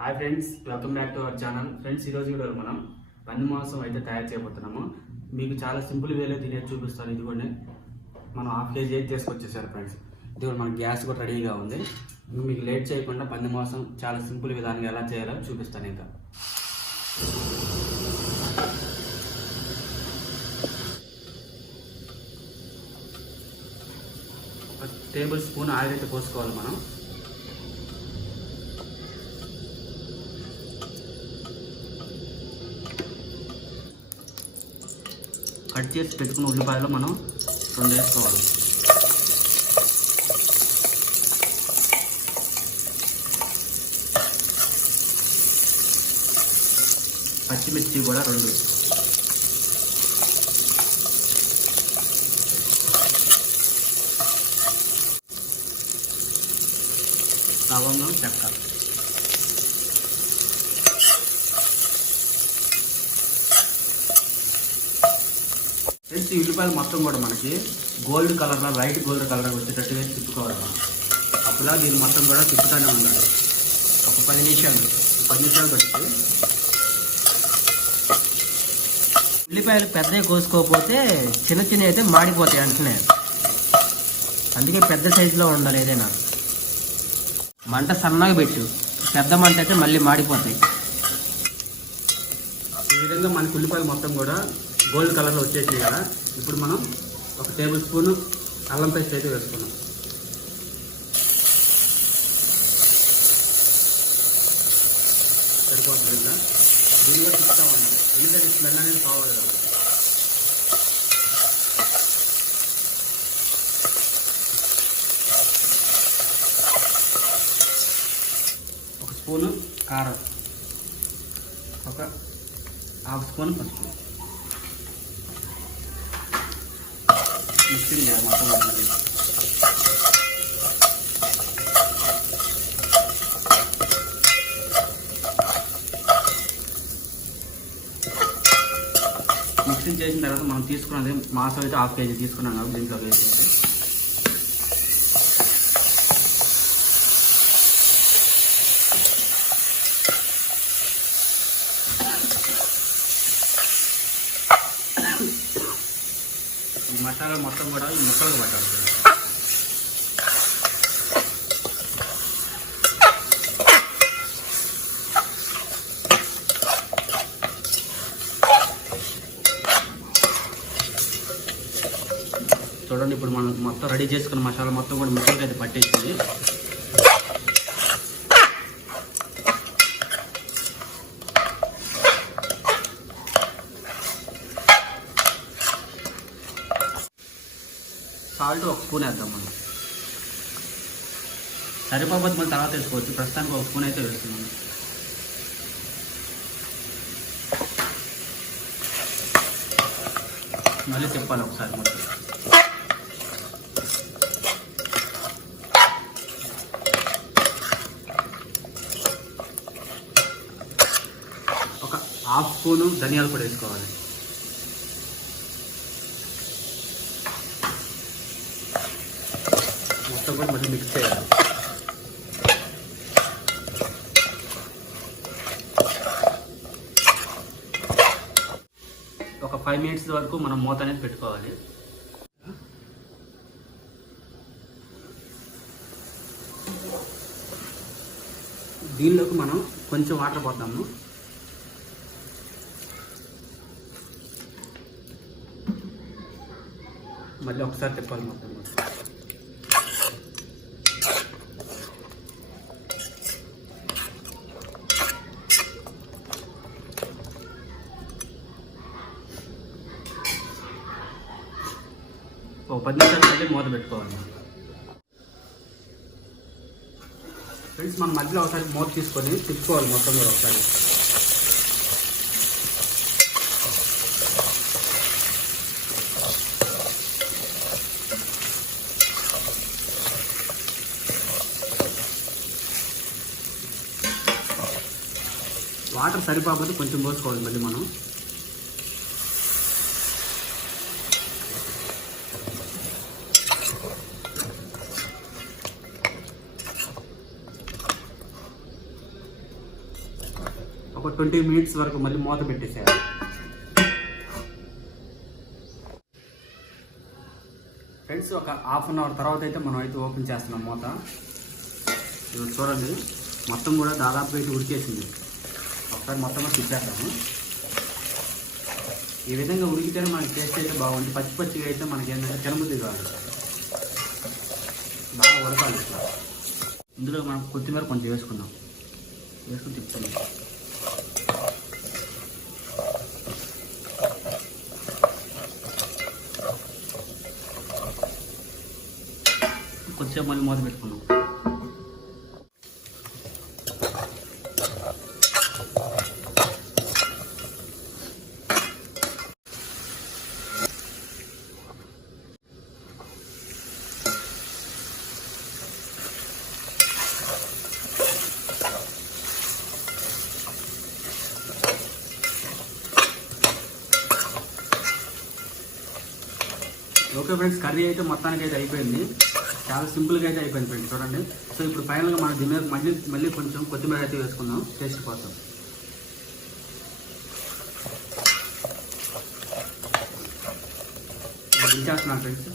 Hi friends welcome back to our channel friends ఈరోజు వీడియోలో మనం పంది మాంసం అయితే తయారు చేయబోతున్నాము. మీకు చాలా సింపుల్ వేలో తినేది చూపిస్తాను. ఇదిగోండి. మనం హాఫ్ కేజీ అయితే తీసుకొచ్చేసారు ఫ్రెండ్స్ ఇదిగోండి మన గ్యాస్ కూడా రెడీగా ఉంది. మీకు లేట్ చేయకుండా పంది మాంసం చాలా సింపుల్ విధానంగా ఎలా చేయాలో చూపిస్తాను ఇంకా. టేబుల్ స్పూన్ ఆయిల్ అయితే పోసుకోవాలి మనం. కట్ చేసి పెట్టుకున్న ఉల్లిపాయలు మనం రెండు వేసుకోవాలి పచ్చిమిర్చి కూడా రెండు. లవంగం చెక్క. వచ్చేసి ఉల్లిపాయలు మొత్తం కూడా మనకి గోల్డ్ కలర్లో లైట్ గోల్డ్ కలర్ వచ్చేటట్టుగా తిప్పుకోవాలి అప్పుడు అప్పుడా దీన్ని మొత్తం కూడా తిప్పుతూనే ఉండాలి. ఒక పది నిమిషాలు పది నిమిషాలు పెట్టి ఉల్లిపాయలు పెద్దవి కోసుకోకపోతే చిన్న చిన్న అయితే మాడిపోతాయి అంటనే అందుకే పెద్ద సైజులో ఉండాలి ఏదైనా. మంట సన్నగా పెట్టు. పెద్ద మంట అయితే మళ్ళీ మాడిపోతాయి. ఈ విధంగా మనకి ఉల్లిపాయలు మొత్తం కూడా గోల్డ్ కలర్లో వచ్చేసినాయి కదా. ఇప్పుడు మనం ఒక టేబుల్ స్పూన్ అల్లం పేస్ట్ అయితే వేసుకున్నాం సరిపోతుంది ఇంకా దీన్ని కూడా తిప్పుతా ఉన్నాం ఎందుకంటే స్మెల్ అనేది కావాలి కదా. ఒక స్పూను కారం. ఒక హాఫ్ స్పూన్ పసుపు. మిక్సింగ్ చేయాలి మొత్తం వాటిని. మిక్సింగ్ చేసిన తర్వాత మనం తీసుకున్నది మాసం అయితే హాఫ్ కేజీ తీసుకున్నాం కాబట్టి దీంట్లో వేసేసి మసాలా మొత్తం కూడా ఈ ముక్కలకు పట్టాలి. చూడండి ఇప్పుడు మనం మొత్తం రెడీ చేసుకున్న మసాలా మొత్తం కూడా ముక్కలకి అయితే పట్టేసింది. సాల్ట్ ఒక స్పూన్ వేద్దాం మనం సరిపోతే మనం తర్వాత వేసుకోవచ్చు. ప్రస్తుతానికి ఒక స్పూన్ అయితే వేస్తున్నాం మళ్ళీ చెప్పాలి ఒకసారి మొత్తం ఒక హాఫ్ స్పూను ధనియాలు కూడా వేసుకోవాలి. మొత్తం కూడా మళ్ళీ మిక్స్ చేయాలి. ఒక ఫైవ్ మినిట్స్ వరకు మనం మూత అనేది పెట్టుకోవాలి. దీనిలోకి మనం కొంచెం వాటర్ పోద్దాము. మళ్ళీ ఒకసారి తిప్పాలి మొత్తం కూడా. ఒక పది నిమిషాలు మళ్ళీ మూత పెట్టుకోవాలి. ఫ్రెండ్స్ మనం మధ్యలో ఒకసారి మూత తీసుకొని తిప్పుకోవాలి మొత్తం కూడా ఒకసారి. వాటర్ సరిపోకపోతే కొంచెం పోసుకోవాలి మళ్ళీ మనం. ఒక ట్వంటీ మినిట్స్ వరకు మళ్ళీ మూత పెట్టేసేయాలి. ఫ్రెండ్స్ ఒక హాఫ్ అన్ అవర్ తర్వాత అయితే మనం అయితే ఓపెన్ చేస్తున్నాం మూత. ఇది చూడండి మొత్తం కూడా దాదాపు అయితే ఉడికేసింది. ఒకసారి మొత్తం కూడా తిప్పేస్తాము ఈ విధంగా ఉడికితేనే మనకి టేస్ట్ అయితే బాగుంది. పచ్చి పచ్చిగా అయితే మనకి ఏంటంటే తినబుద్ధి కాదు. బాగా ఉడకాలి. ఇట్లా ఇందులో మనం కొత్తిమీర కొంచెం వేసుకుందాం. వేసుకుని తిప్పుకుందాం కొద్దిసేపు మళ్ళీ మూత పెట్టుకున్నాం. ఓకే ఫ్రెండ్స్ కర్రీ అయితే మొత్తానికి అయితే అయిపోయింది. చాలా సింపుల్గా అయితే అయిపోయింది ఫ్రెండ్స్ చూడండి. సో ఇప్పుడు ఫైనల్గా మనం దీని మీద మళ్ళీ మళ్ళీ కొంచెం కొత్తిమీర అయితే వేసుకుందాం. టేస్ట్ కోసం. దించేస్తున్నాను ఫ్రెండ్స్